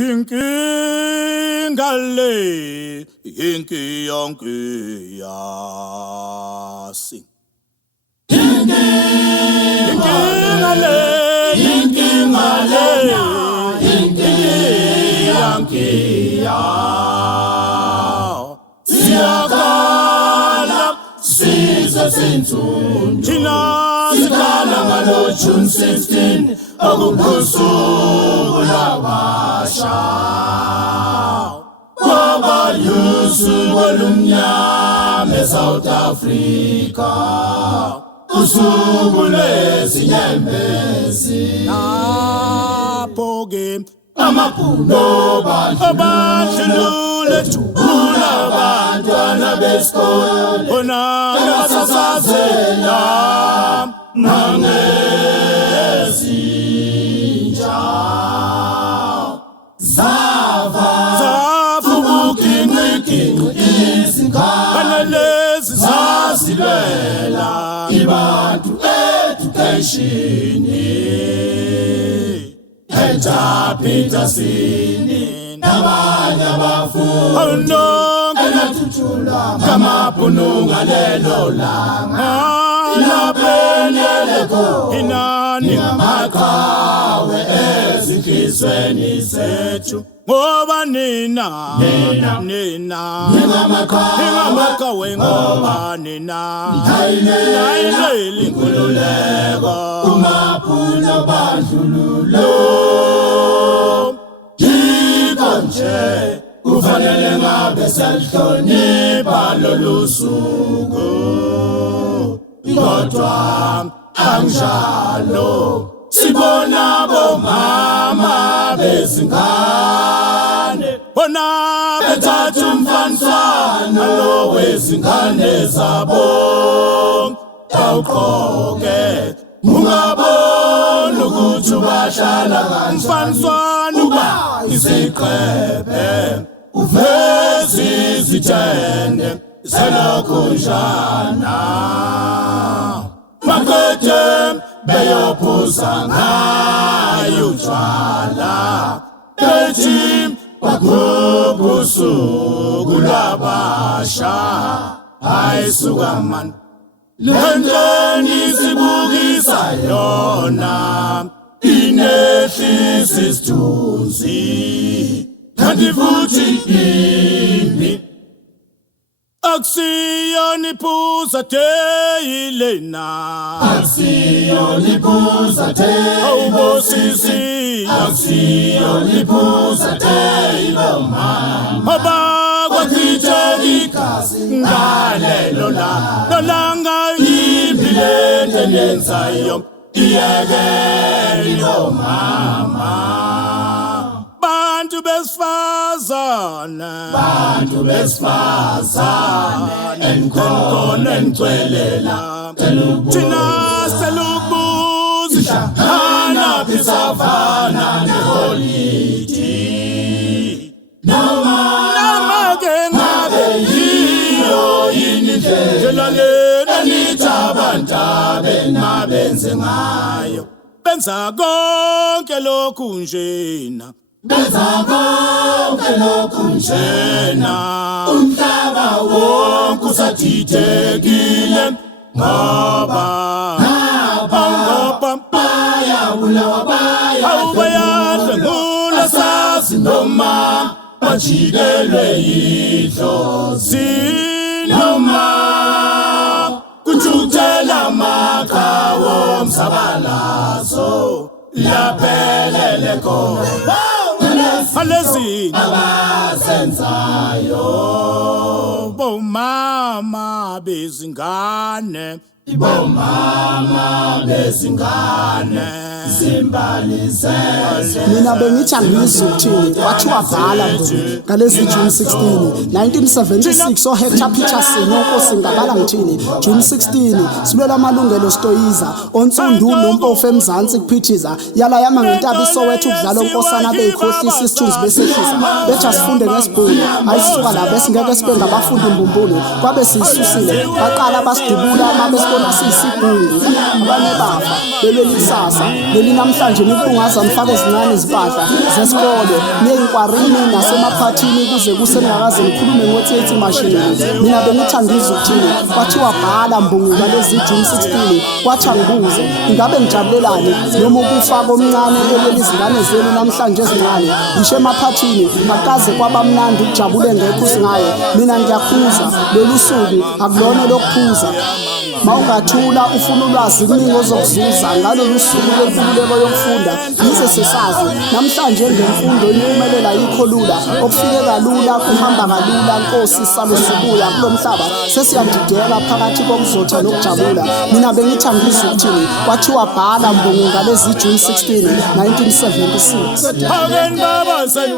Inkinga le yasi. Inkinga le siyakala sizazinzundu thina sikhala ngalo June 16 okubusuku labasha kwaba yusuku olumnyama South Africa usuku lwezinyembezi lapho-ke amabhuno abadlulule jubula abantwana besikole bona basasazela mangezinja zavubukinqikinqi izingane lezi zazilwela ibantu education Petersini nabanye abafundi enathuthula ngamabhununga lelo langa ilapheleleko inani ngamaqhawe ezinhlizweni zethu ngoba nina ngamaqhawe ngoba nina nayileli inkululeko kumabhunu abadlululo yiko-nje kufanele ngabe selihlonipha lolu suku kodwa anginjalo sibona bomama bezingane bona bethatha umfaniswano lowezingane zabo bawugqoke ungabona ukuthi ubahlala umfaniswano uba isiqhebe uveze izithende zelokhunjana makethe beyophuza ngayo utshwala bethi bakubusuku labasha ayisuka mani lendeni sibukisa yona inehlisa isithunzi kanti futhi imbi akusiyona iphuza deyilena akusiyona iphuza deyilena awubosisi akusiyona iphuza deyiloma abakwachithela igazi ngalelo langa impilete nenzayo iyekelo mama bantu besifazane enkhona engcwelela thina selubuza hana pisavana neholidi noma ke ngabe yiyo yini ndlela lena nithi abantu abenze ngayo benza konke lokhu njena umhlaba wonke usadidekile ngoba bayadlengula sazi noma bajikelwe yidlozi noma kujuthela amaqhawe omzabalazo laphelele khona alezi abasenzayo bomama bezingane zimbalize mina bengithi angizwi ukuthini kwathiwa vala ngalezi June 16 1976 Hector Peterson onkosi ngabala ngithini June 16 silwela amalungelo Stoyiza onsundu nompofu emzansi kuphithiza yala yama ngentaba iSoweto ukudlala onkosana beyikhohlisa isithunzi besehlisa bethi sifunde ngesibhulu ayisuka la besingeke sibe ngabafundi imbumbulu kwabe siyisusile baqala basidubula ama besibona sisigungu abanye bafa beleli kusasa leli namhlanje nibungaza nifake ezincane izimpahla zesikole niye inkwarini nasemaphathini kuze kuseningakaze nikhulume ngo-theatre mashini. Mina bengithandiza ukuthini kwathiwa bhala Mbungula lezi June 16 kwathi angibuze ingabe ngijabulelani noma ukufa komncane eleli izingane zenu namhlanje ezincane ngisho emaphathini akaze kwaba mnandi ukujabule ngekho singayo. Mina ngiyakhuza lolu suku akulona lokuphuza. Mawungathula ufuna ulwazi kuningi ozokuzuza ngalolu suku lwenkululeko yokufunda. Yize sesazi namhlanje ngemfundo impumelela yikho lula okufike kalula kuhamba kalula Nkosi salusubuya kulo mhlaba sesiyandidela phakathi kokuzotha nokujabula. Mina bengithambisa ukuthini kwathiwa bhala Mbungula lezi June 16 1976. Hagen baba say